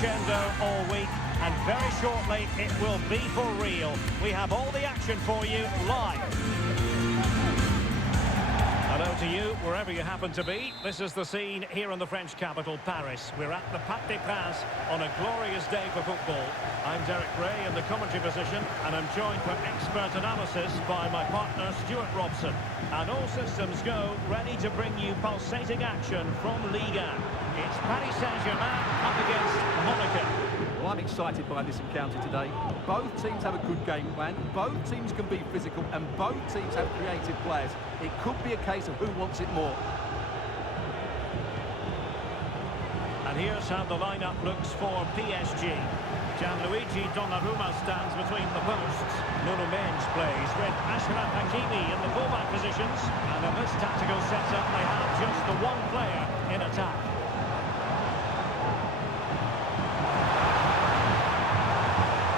crescendo all week, and very shortly it will be for real. We have all the action for you live. Hello to you, wherever you happen to be. This is the scene here in the French capital, Paris. We're at the Parc des Princes on a glorious day for football. I'm Derek Ray in the commentary position, and I'm joined for expert analysis by my partner, Stuart Robson. And all systems go, ready to bring you pulsating action from Liga. It's Paris Saint-Germain up against Monaco. Well, I'm excited by this encounter today. Both teams have a good game plan, both teams can be physical, and both teams have creative players. It could be a case of who wants it more. And here's how the lineup looks for PSG. Gianluigi Donnarumma stands between the posts. Nuno Mendes plays with Achraf Hakimi in the fullback positions. And in this tactical setup, they have just the one player in attack.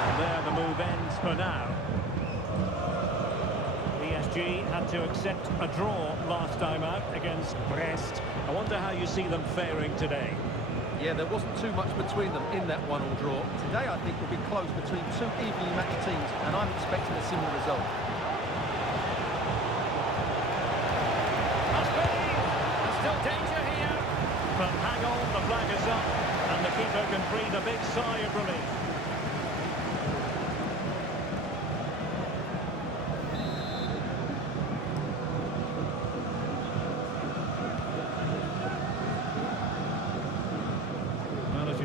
And there the move ends for now. PSG had to accept a draw last time out against Brest. I wonder how you see them faring today. Yeah, there wasn't too much between them in that 1-1 draw. Today, I think, will be close between two evenly matched teams, and I'm expecting a similar result. Must be! There's still danger here. But hang on, the flag is up, and the keeper can breathe a big sigh of relief.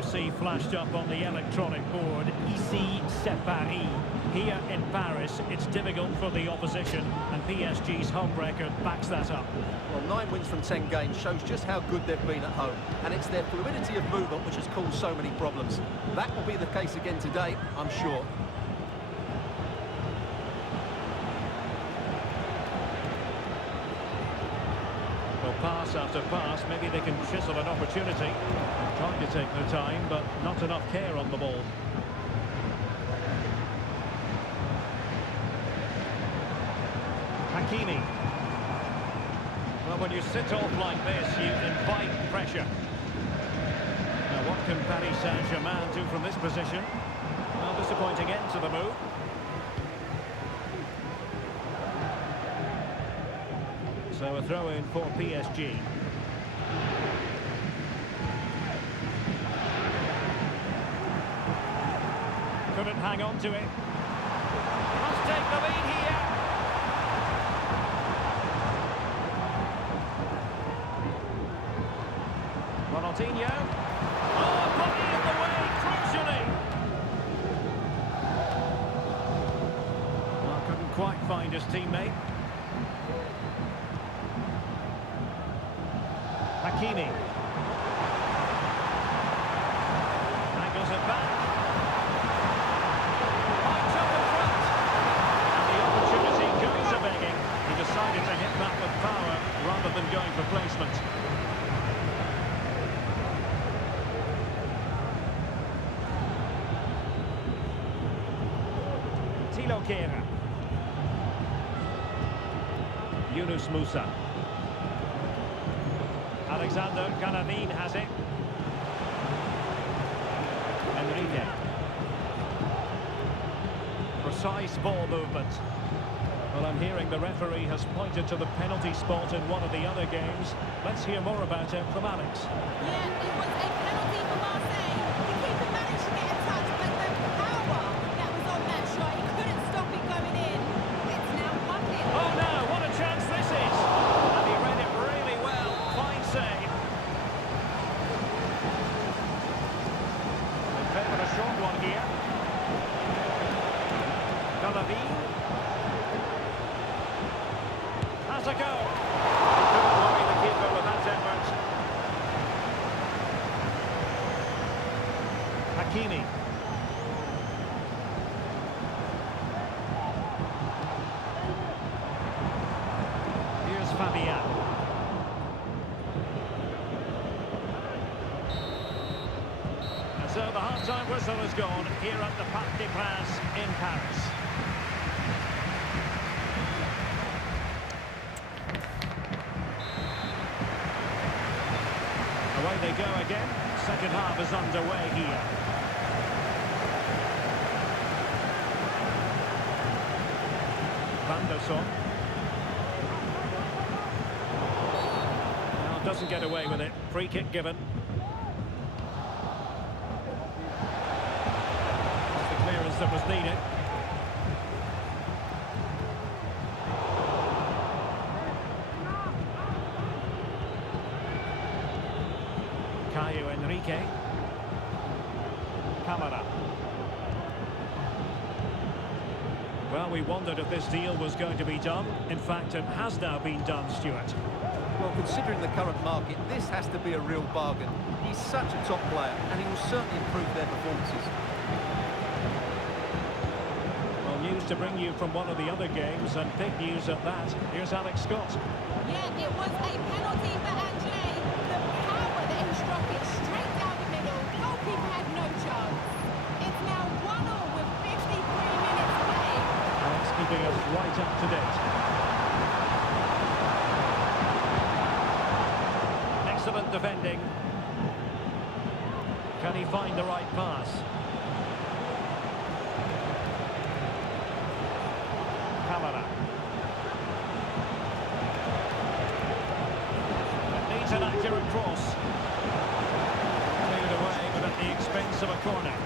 See flashed up on the electronic board, ici c'est Paris. Here in Paris, it's difficult for the opposition, and PSG's home record backs that up. Well, 9 wins from 10 games shows just how good they've been at home, and it's their fluidity of movement which has caused so many problems. That will be the case again today, I'm sure. Pass after pass, maybe they can chisel an opportunity. Trying to take their time, but not enough care on the ball. Hakimi. Well, when you sit off like this, you invite pressure. Now, what can Paris Saint-Germain do from this position? Well, disappointing end to the move. So a throw-in for PSG. Couldn't hang on to it. Must take the lead here. Ronaldinho. Oh, body in the way, crucially. Well, couldn't quite find his teammate. Hakimi. Angles it back. Lights up in front. And the opportunity goes a-begging. He decided to hit that with power rather than going for placement. Thilo Kehrer. Yunus Musa. Alexander Canavin has it. Enrique. Precise ball movement. Well, I'm hearing the referee has pointed to the penalty spot in one of the other games. Let's hear more about it from Alex. Yeah, it was a penalty for Marseille. The keeper managed to get in touch, but the power that was on that shot, he couldn't stop it going in. It's now 1-0. Oh no, what a chance this is! And he read it really well. Fine save. In favour of a short one here. Canavin. Has a go. He couldn't worry the keeper with that effort. Hakimi. Here's Fabian. And so the half-time whistle is gone here at the Parc des Princes in Paris. Away they go again. Second half is underway here. close on. Well, doesn't get away with it. Free kick given. That's the clearance that was needed. Caio Enrique. Camara. Well, we wondered if this deal was going to be done. In fact, it has now been done, Stuart. Well, considering the current market, this has to be a real bargain. He's such a top player, and he will certainly improve their performances. Well, news to bring you from one of the other games, and big news at that. Here's Alex Scott. Yeah, it was a penalty for Angers. The power that he struck it straight down the middle. Goalkeeper had no chance. It's now 1-1 with 53 minutes played. Alex keeping us right up to date. Excellent defending. Can he find the right pass? Camara. It needs an accurate cross. Cleared away, but at the expense of a corner.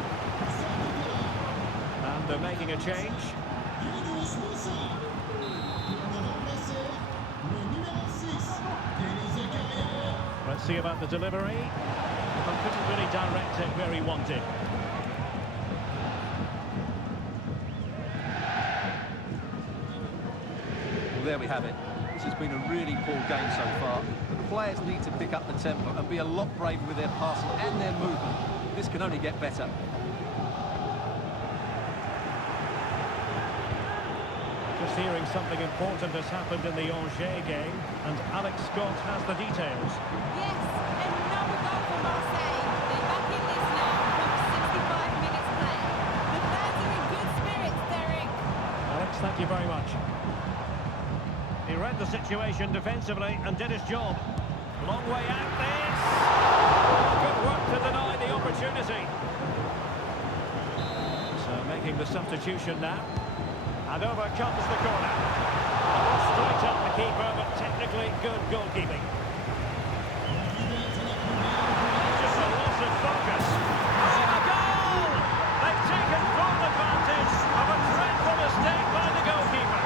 And they're making a change. Let's see about the delivery. But couldn't really direct it where he wanted. Well, there we have it. This has been a really poor game so far. The players need to pick up the tempo and be a lot braver with their passing and their movement. This can only get better. Just hearing something important has happened in the Angers game, and Alex Scott has the details. Yes, another goal for Marseille. They're back in this now with 65 minutes played. The fans are in good spirits, Derek. Alex, thank you very much. He read the situation defensively and did his job. Long way out this. Good work to deny the opportunity. So making the substitution now. And over comes the corner. Straight up the keeper, but technically good goalkeeping. Just a loss of focus. Oh, a goal! They've taken full advantage of a dreadful mistake by the goalkeeper.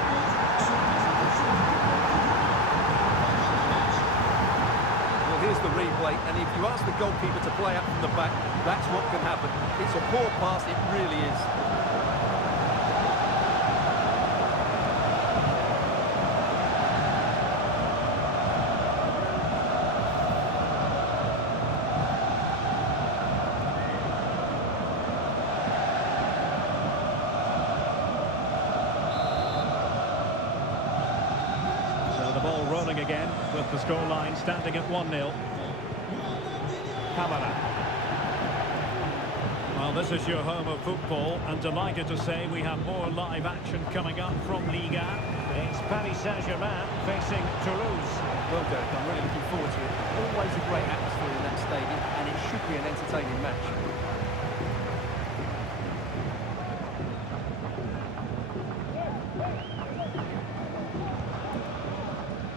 Well, here's the replay, and if you ask the goalkeeper to play up from the back, that's what can happen. It's a poor pass, it really is. Rolling again with the scoreline standing at 1-0. Camara. Well, this is your home of football, and delighted to say we have more live action coming up from Liga. It's Paris Saint-Germain facing Toulouse. Well, Derek, I'm really looking forward to it. Always a great atmosphere in that stadium, and it should be an entertaining match.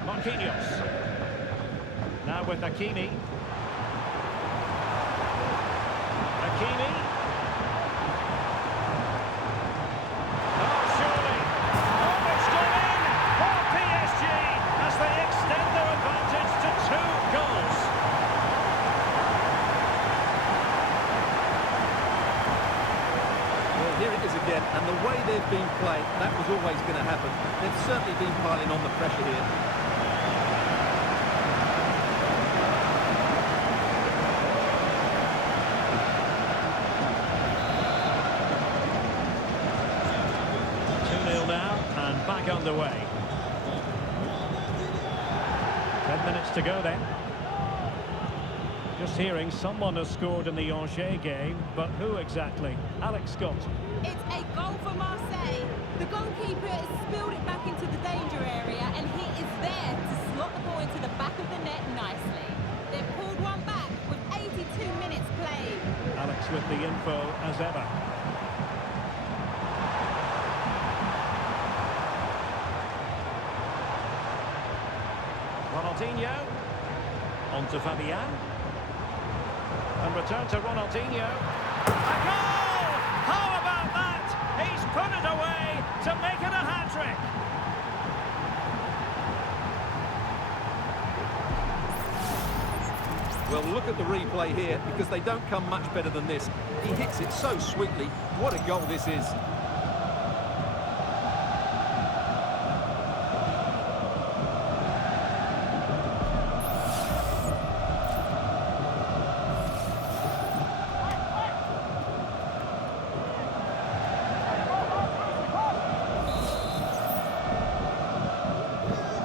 Marquinhos. Now with Hakimi. Hakimi. Oh, surely. Oh, it's gone in for PSG as they extend their advantage to 2 goals. Well, here it is again, and the way they've been playing, that was always going to happen. They've certainly been piling on the pressure here. Back underway. 10 minutes to go then. Just hearing someone has scored in the Angers game, but who exactly? Alex Scott. It's a goal for Marseille. The goalkeeper has spilled it back into the danger area, and he is there to slot the ball into the back of the net nicely. They've pulled one back with 82 minutes played. Alex with the info as ever. Ronaldinho. On to Fabian. And return to Ronaldinho. A goal! How about that? He's put it away to make it a hat-trick. Well, look at the replay here, because they don't come much better than this. He hits it so sweetly. What a goal this is.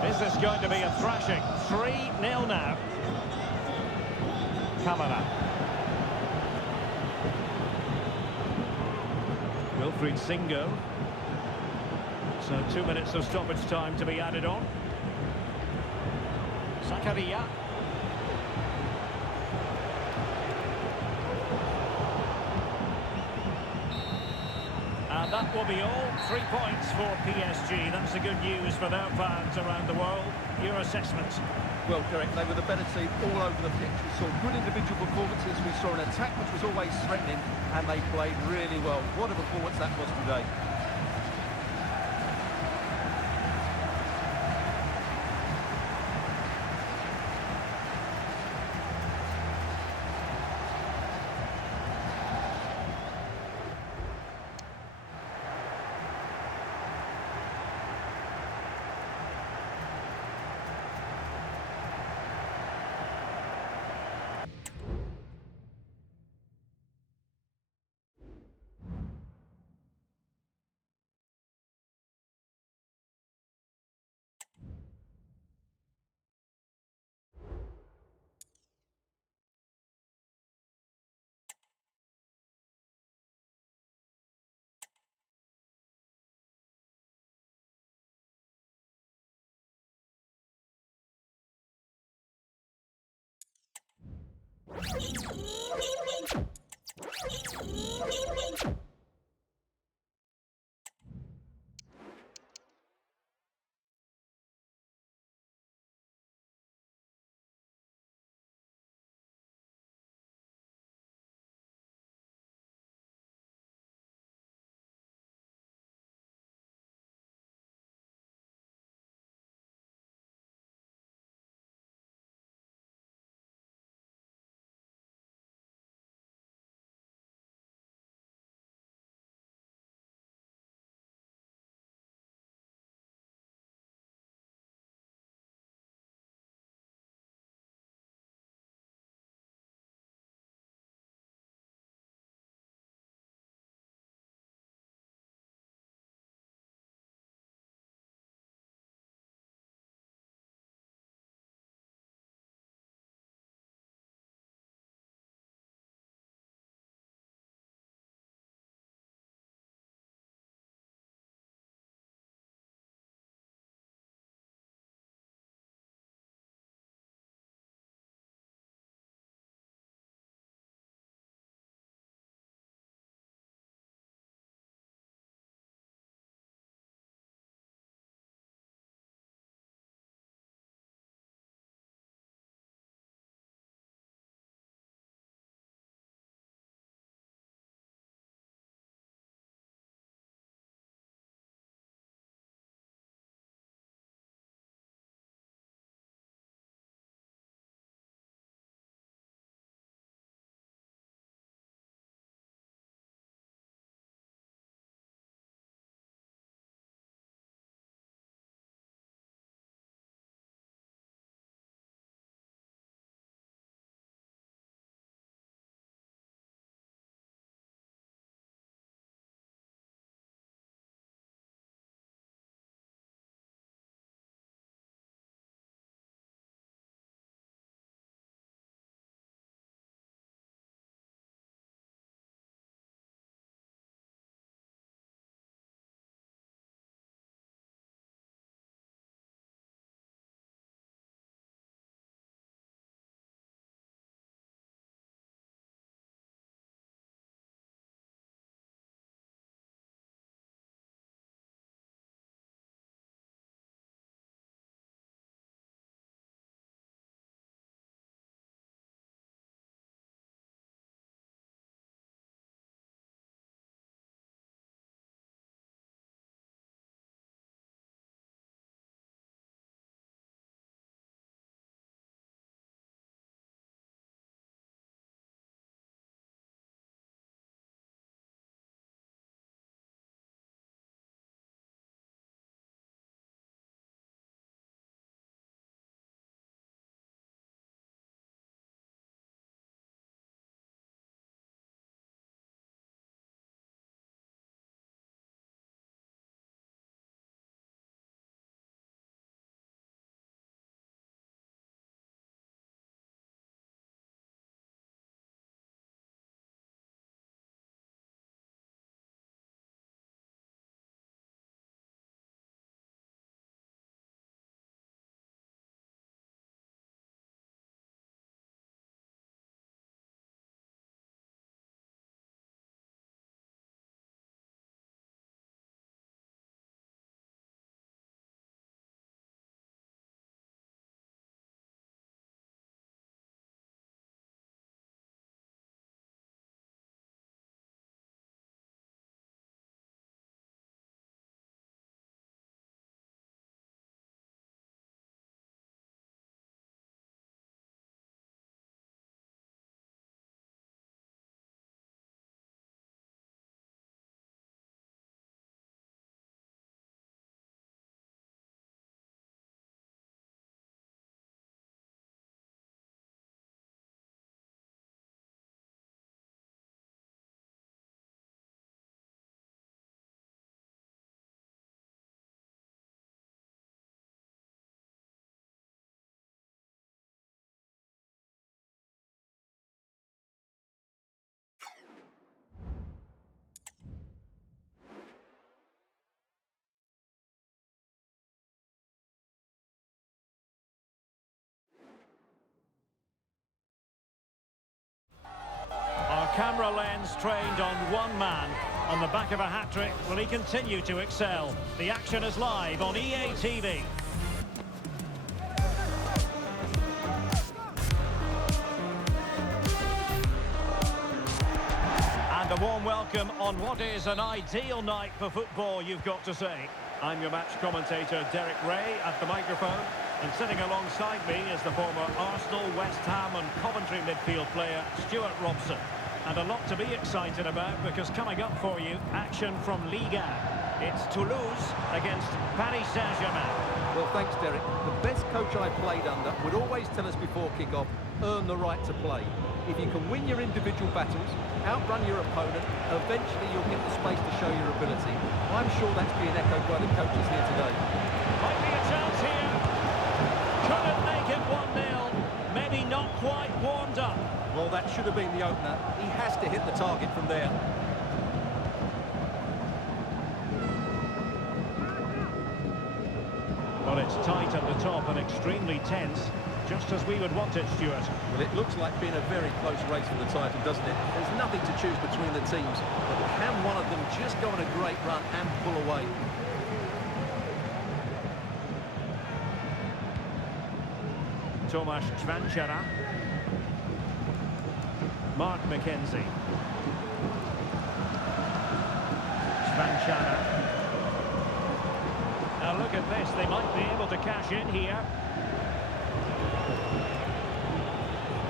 This is going to be a thrashing. 3-0 now. Camera. Wilfried Singo. So 2 minutes of stoppage time to be added on. Zakaria. And that will be all. 3 points for PSG. That's the good news for their fans around the world. Your assessment? Well, Derek, they were the better team all over the pitch. We saw good individual performances. We saw an attack which was always threatening, and they played really well. What a performance that was today. Camera lens trained on one man. On the back of a hat-trick, will he continue to excel? The action is live on EA TV. And a warm welcome on what is an ideal night for football, you've got to say. I'm your match commentator, Derek Ray, at the microphone. And sitting alongside me is the former Arsenal, West Ham and Coventry midfield player, Stuart Robson. And a lot to be excited about because coming up for you, action from Liga. It's Toulouse against Paris Saint-Germain. Well, thanks, Derek. The best coach I played under would always tell us before kick-off, earn the right to play. If you can win your individual battles, outrun your opponent, eventually you'll get the space to show your ability. I'm sure that's being echoed by the coaches here today. Might be a chance here. Couldn't make it 1-0. Maybe not quite warmed up. Well, that should have been the opener. He has to hit the target from there. Well, it's tight at the top and extremely tense, just as we would want it, Stuart. Well, it looks like being a very close race for the title, doesn't it? There's nothing to choose between the teams, but can one of them just go on a great run and pull away? Tomasz Cvanchara. Mark McKenzie. Cvanchara. Now look at this, they might be able to cash in here.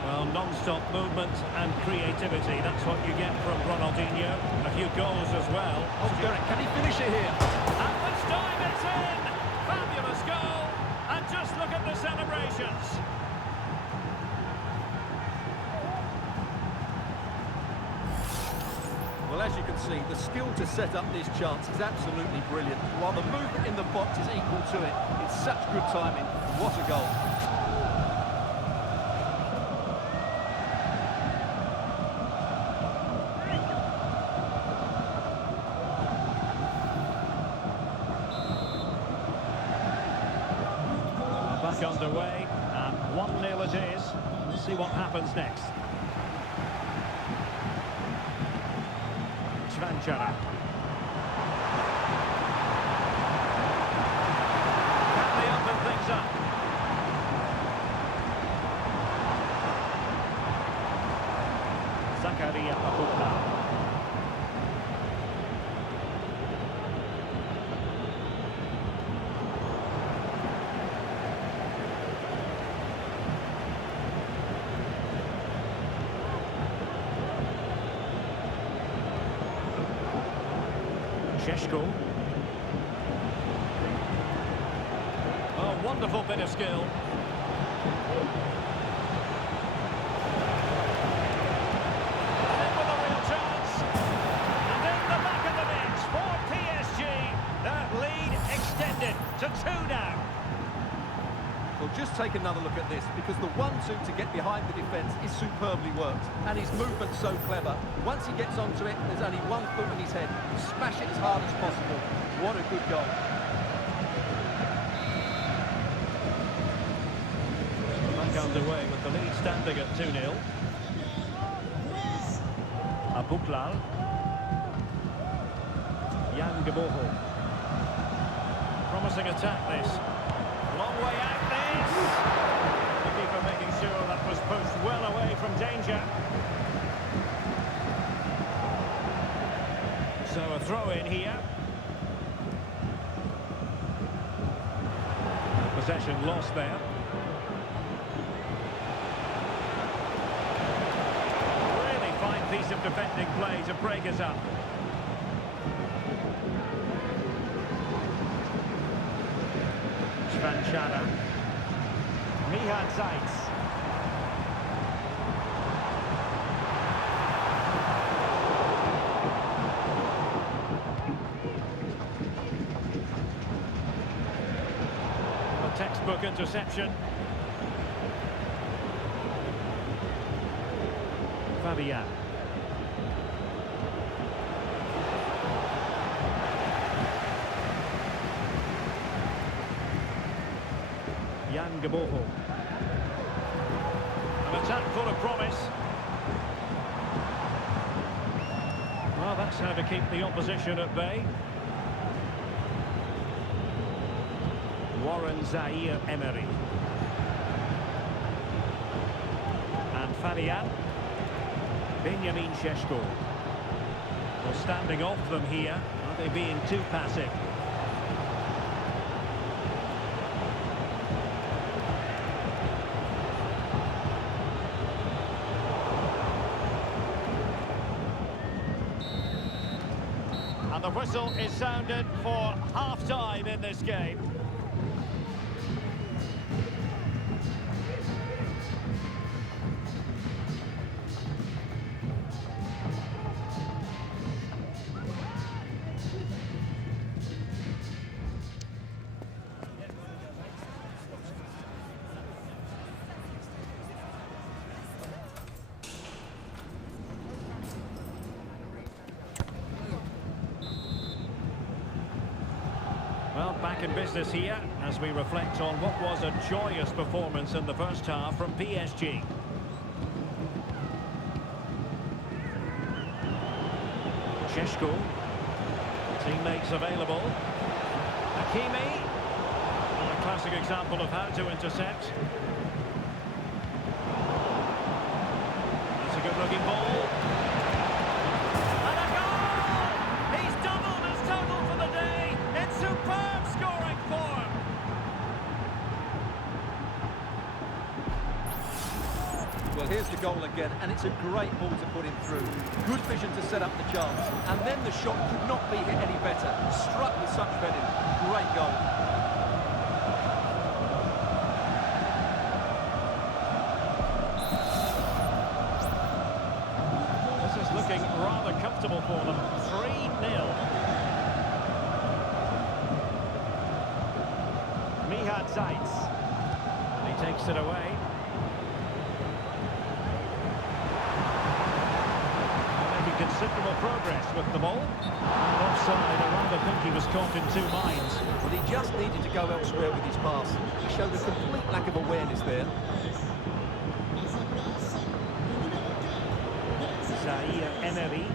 Well, non-stop movement and creativity, that's what you get from Ronaldinho. A few goals as well. Oh, Derek, can he finish it here? And this time it's in! Fabulous goal! And just look at the celebrations. Well, as you can see, the skill to set up this chance is absolutely brilliant, while the movement in the box is equal to it. It's such good timing. What a goal. Back underway, and 1-0 it is. We'll see what happens next. Cvanchara. Can they open things up? Zakaria Abukla. Sheshko. Oh, wonderful bit of skill. And in with a real chance. And in the back of the net for PSG. That lead extended to 2 now. Well, just take another look at this, because the 1-2 to get behind the defence is superbly worked, and his movement's so clever. Once he gets onto it, there's only one foot in his head. Smash it as hard as possible. What a good goal. Back underway with the lead standing at 2-0. Abuklal. Jan Geboho. Promising attack this. Long way out this. The keeper making sure that was pushed well away from danger. So a throw in here. Possession lost there. Really fine piece of defending play to break us up. Cvanchara. Mihad Zaitz. A textbook interception. Fabian. Jan Geboho. An attack full of promise. Well, that's how to keep the opposition at bay. Warren Zaire-Emery. And Fabian. Benjamin Šeško. Well, standing off them here. Are they being too passive? And the whistle is sounded for half-time in this game. Well, back in business here as we reflect on what was a joyous performance in the first half from PSG. Šeško. Teammates available. Hakimi. A classic example of how to intercept. That's a good-looking ball. And a goal! He's doubled his total for the day. It's superb scoring form. Well, here's the goal again, and it's a great ball to put him through. Good vision to set up the chance, and then the shot could not be hit any better. Struck with such venom. Great goal. This is looking rather comfortable for them. 3-0. Mihad Zaitz. He takes it away. Making considerable progress with the ball. And offside, I rather think he was caught in two minds. Well, he just needed to go elsewhere with his pass. He showed a complete lack of awareness there. Zaire-Emery.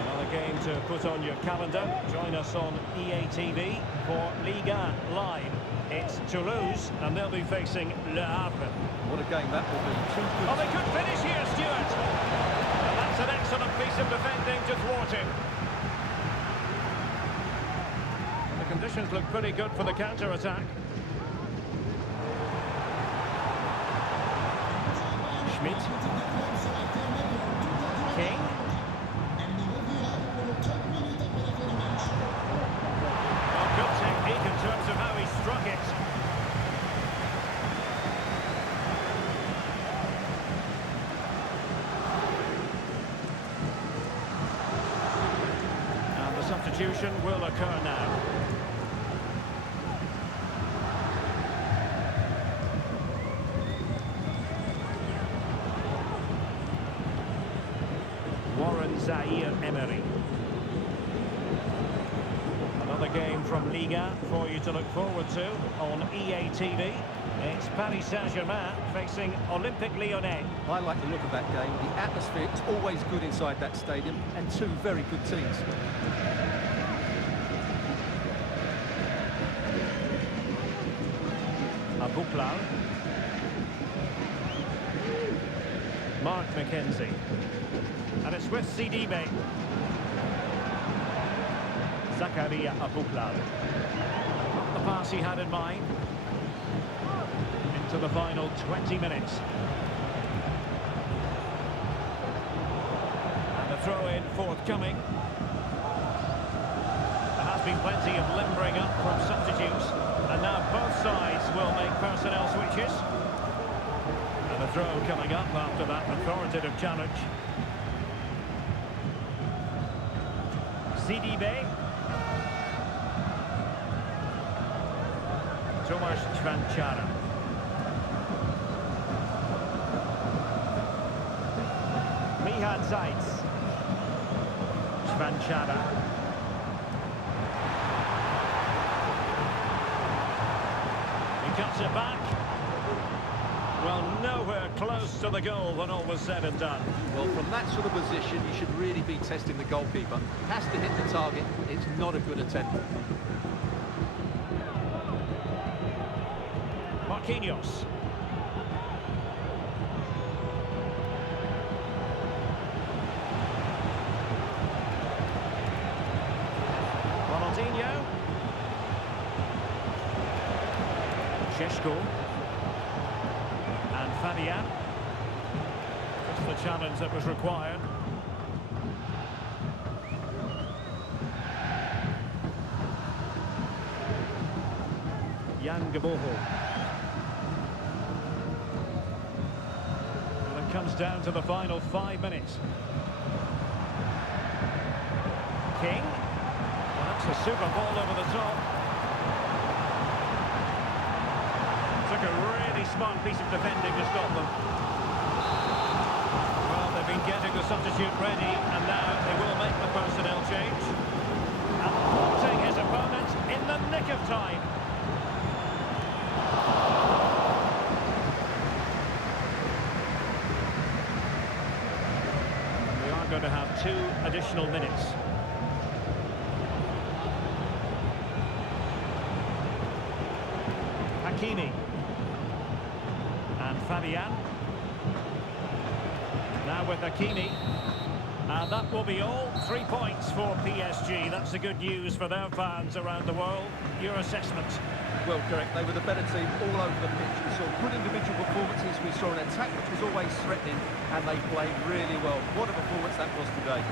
Another game to put on your calendar. Join us on EA TV for Liga Live. It's Toulouse, and they'll be facing Le Havre. What a game that will be. Oh, they could finish here, Stuart. And that's an excellent piece of defending to thwart him. The conditions look pretty good for the counter-attack. Schmidt. King. Well, good technique in terms of how he struck it. And the substitution will occur now. Warren Zaire-Emery. Another game from Liga for you to look forward to on EA TV. It's Paris Saint-Germain facing Olympique Lyonnais. I like the look of that game. The atmosphere is always good inside that stadium, and two very good teams. Aboukhlal. Mark McKenzie. And it's with Sidibe. Zakaria Aboukhlal. Not the pass he had in mind. Into the final 20 minutes. And the throw-in forthcoming. There has been plenty of limbering up from substitutes. And now both sides will make personnel switches. And the throw coming up after that authoritative challenge. Sidibe. Tomasz Cvanchara. Mihad Zaitz. Cvanchara. He cuts it back. Well, nowhere close to the goal when all was said and done. Well, from that sort of position, you should really be testing the goalkeeper. Has to hit the target. It's not a good attempt. Marquinhos. Ronaldinho. Sheshko. And Fabian. Just the challenge that was required. Jan Gaboho. And it comes down to the final 5 minutes. King. Well, that's a super ball over the top. Took a really smart piece of defending to stop them. Well, they've been getting the substitute ready, and now they will make the personnel change. And thwarting his opponent in the nick of time. We are going to have 2 additional minutes. Hakimi. And Fabian. Now with Hakimi. And that will be all. 3 points for PSG. That's the good news for their fans around the world. Your assessment? Well, correct. They were the better team all over the pitch. We saw good individual performances. We saw an attack which was always threatening, and they played really well. What a performance that was today.